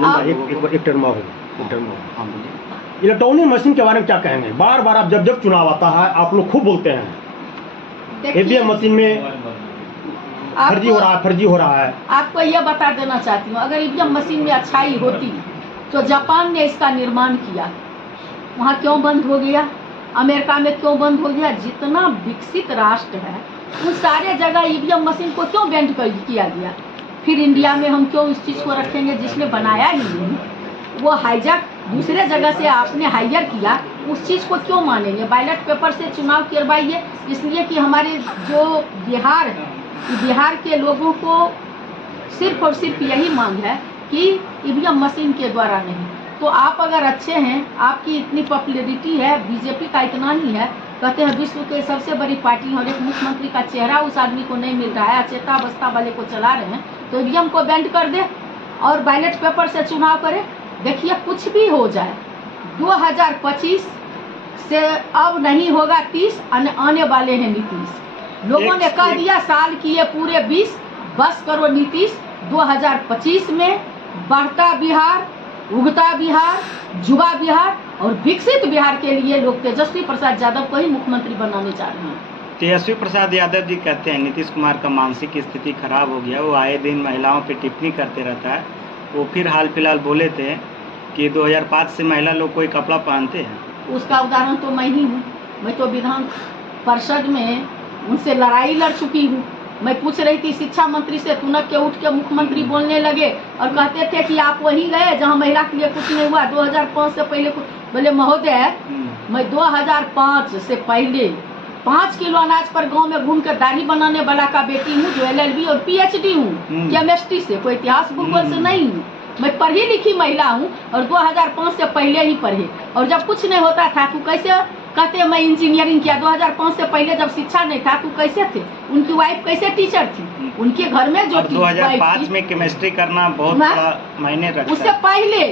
एक टर्म हो। Electronic machine के बारे में क्या कहेंगे? बार बार आप जब चुनाव आता है आप लोग खूब बोलते हैं ईवीएम मशीन में फर्जी हो रहा है। आपको यह बता देना चाहती हूँ, अगर ईवीएम मशीन में अच्छाई होती तो जापान ने इसका निर्माण किया, वहाँ क्यों बंद हो गया? अमेरिका में क्यों बंद हो गया? जितना विकसित राष्ट्र है उन सारे जगह ईवीएम मशीन को क्यों बैन किया गया? फिर इंडिया में हम क्यों इस चीज़ को रखेंगे जिसने बनाया ही नहीं? वो हाईजैक दूसरे जगह से आपने हायर किया, उस चीज़ को क्यों मानेंगे? बैलेट पेपर से चुनाव करवाइए, इसलिए कि हमारे जो बिहार है, बिहार के लोगों को सिर्फ और सिर्फ यही मांग है कि ईवीएम मशीन के द्वारा नहीं। तो आप अगर अच्छे हैं, आपकी इतनी पॉपुलैरिटी है, बीजेपी का इतना ही है, कहते हैं विश्व के सबसे बड़ी पार्टी और एक मुख्यमंत्री का चेहरा उस आदमी को नहीं मिल रहा है, अचेता अवस्था वाले को चला रहे हैं, तो ईवीएम को बैंड कर दे और बैलेट पेपर से चुनाव करे। देखिए कुछ भी हो जाए, 2025 से अब नहीं होगा 30, आने वाले हैं नीतीश। लोगों ने कह दिया साल किए पूरे 20, बस करो नीतीश। 2025 में बढ़ता बिहार, उगता बिहार, युवा बिहार और विकसित बिहार के लिए लोग तेजस्वी प्रसाद यादव को ही मुख्यमंत्री बनाने जा रहे हैं। तेजस्वी प्रसाद यादव जी कहते हैं नीतीश कुमार का मानसिक स्थिति खराब हो गया, वो आए दिन महिलाओं पे टिप्पणी करते रहता है। वो फिर हाल फिलहाल बोले थे कि 2005 से महिला लोग कोई कपड़ा पहनते हैं। उसका उदाहरण तो मैं ही हूँ। मैं तो विधान परिषद में उनसे लड़ाई लड़ चुकी हूँ। मैं पूछ रही थी शिक्षा मंत्री से, तुनक के उठ के मुख्यमंत्री बोलने लगे और कहते थे कि आप वहीं गए जहाँ महिला के लिए कुछ नहीं हुआ। 2005 से पहले कुछ बोले महोदय, मैं 2005 से पहले 5 किलो अनाज पर गांव में घूम कर दाढ़ी बनाने वाला का बेटी हूँ, जो LLB और PhD हूँ केमिस्ट्री से, कोई इतिहास भूगोल से नहीं हूँ। मैं पढ़ी लिखी महिला हूँ और 2005 से पहले ही पढ़े। और जब कुछ नहीं होता था तो कैसे कहते मैं इंजीनियरिंग किया? 2005 से पहले जब शिक्षा नहीं था तो कैसे थे? उनकी वाइफ कैसे टीचर थी? उनके घर में जो 2005 में केमिस्ट्री करना बहुत बड़ा मायने रखता है। उससे पहले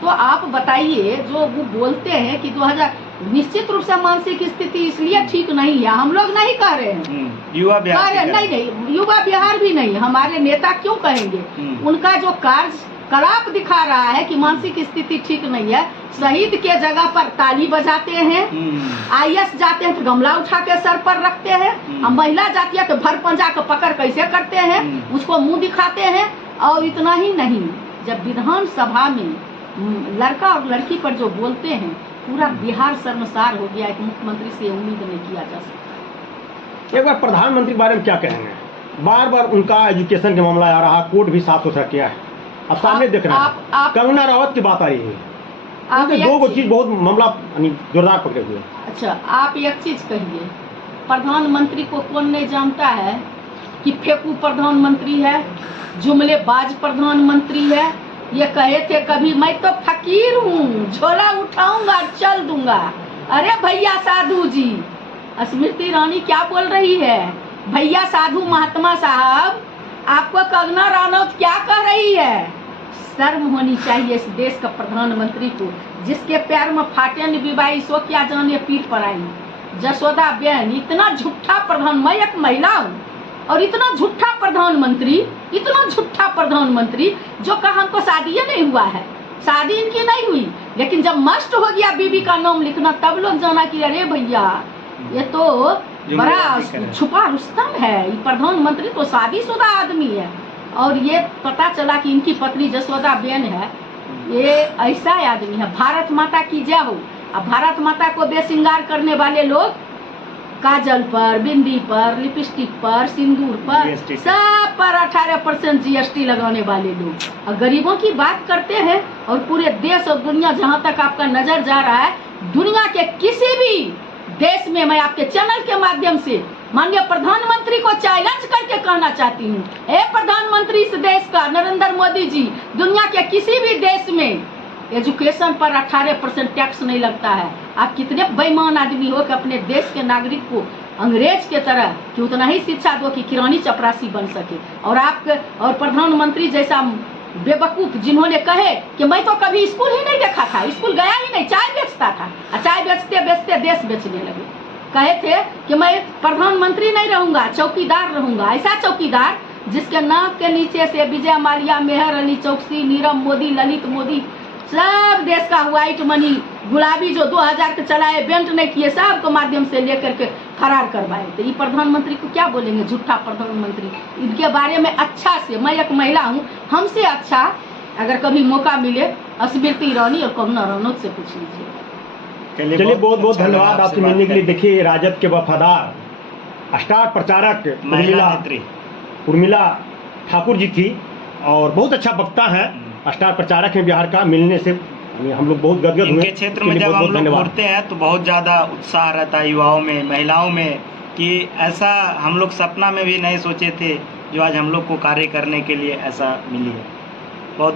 तो आप बताइए, जो वो बोलते हैं कि 2000 निश्चित रूप से मानसिक स्थिति इसलिए ठीक नहीं है, हम लोग नहीं कह रहे हैं, युवा बिहार नहीं, युवा बिहार भी नहीं, हमारे नेता क्यों कहेंगे? उनका जो कार्यकलाप दिखा रहा है कि मानसिक स्थिति ठीक नहीं है। शहीद के जगह पर ताली बजाते हैं, IS जाते हैं तो गमला उठा के सर पर रखते हैं, और महिला जाती है तो भर पंजा को पकड़ कैसे करते हैं, उसको मुंह दिखाते हैं। और इतना ही नहीं, जब विधानसभा में लड़का और लड़की पर जो बोलते हैं, पूरा बिहार शर्मसार हो गया। एक मुख्यमंत्री से उम्मीद नहीं किया जा सकता। एक बार प्रधानमंत्री के बारे में क्या कहेंगे? बार बार उनका एजुकेशन का मामला आ रहा, कोर्ट भी साफ सुथरा किया है, अब सामने देख रहे हैं कंगना रावत की बात आ रही है। दो चीज बहुत मामला जोरदार पकड़े हुए। अच्छा, आप एक चीज कहिए, प्रधानमंत्री को कौन नहीं जानता है कि फेंकू प्रधानमंत्री है, जुमलेबाज प्रधानमंत्री है? ये कहे थे कभी, मैं तो फकीर हूँ, झोला उठाऊंगा चल दूंगा। अरे भैया साधु जी, स्मृति ईरानी क्या बोल रही है? भैया साधु महात्मा साहब, आपको कंगना रानौत क्या कह रही है? शर्म होनी चाहिए इस देश का प्रधानमंत्री को, जिसके पैर में फाटे न विवाही सो क्या जाने पीठ पर आई। जसोदा बहन, इतना झूठा प्रधान, मैं एक महिला हूँ और इतना झूठा प्रधानमंत्री, इतना झूठा प्रधानमंत्री जो कहा हमको शादी नहीं हुआ है, शादी इनकी नहीं हुई, लेकिन जब मस्ट हो गया बीबी का नाम लिखना, तब लोग जाना कि अरे भैया ये तो बड़ा छुपा रुस्तम है, ये प्रधानमंत्री तो शादीशुदा आदमी है। और ये पता चला कि इनकी पत्नी जसोदा बेन है, ये ऐसा आदमी है। भारत माता की जय हो। अब भारत माता को बेसिंगार करने वाले लोग काजल पर, बिंदी पर, लिपस्टिक पर, सिंदूर पर, सब पर 18% GST लगाने वाले लोग, और गरीबों की बात करते हैं। और पूरे देश और दुनिया, जहाँ तक आपका नजर जा रहा है, दुनिया के किसी भी देश में, मैं आपके चैनल के माध्यम से माननीय प्रधानमंत्री को चैलेंज करके कहना चाहती हूँ, ए प्रधानमंत्री इस देश का नरेंद्र मोदी जी, दुनिया के किसी भी देश में एजुकेशन पर 18% टैक्स नहीं लगता है। आप कितने बेईमान आदमी हो कि अपने देश के नागरिक को अंग्रेज के तरह कि उतना ही शिक्षा दो कि किरानी चपरासी बन सके। और आप और प्रधानमंत्री जैसा बेवकूफ जिन्होंने कहे कि मैं तो कभी स्कूल ही नहीं देखा था, स्कूल गया ही नहीं, चाय बेचता था, और चाय बेचते बेचते देश बेचने लगे। कहे थे कि मैं प्रधानमंत्री नहीं रहूंगा, चौकीदार रहूंगा। ऐसा चौकीदार जिसके नाक के नीचे से विजय माल्या, मेहर अली चौकसी, नीरव मोदी, ललित मोदी, सब देश का व्हाइट मनी, गुलाबी जो 2000 के चलाए, बेंट नहीं किए, सब के माध्यम से लेकर के फरार करवाए। तो ये प्रधानमंत्री को क्या बोलेंगे, झूठा प्रधानमंत्री। इनके बारे में अच्छा से, मैं एक महिला हूँ, हमसे अच्छा अगर कभी मौका मिले स्मृति ईरानी और कंगना रनौत से पूछ लीजिए। चलिए बहुत बहुत धन्यवाद आपसे मिलने के लिए। देखिए राजद के वफादार स्टार प्रचारक उर्मिला ठाकुर जी थी और बहुत अच्छा वक्ता है, स्टार प्रचारक है बिहार का। मिलने से हम लोग बहुत गदगद हुए। इनके क्षेत्र में जब हम लोग घूरते हैं तो बहुत ज़्यादा उत्साह रहता है युवाओं में, महिलाओं में, कि ऐसा हम लोग सपना में भी नहीं सोचे थे जो आज हम लोग को कार्य करने के लिए ऐसा मिली है। बहुत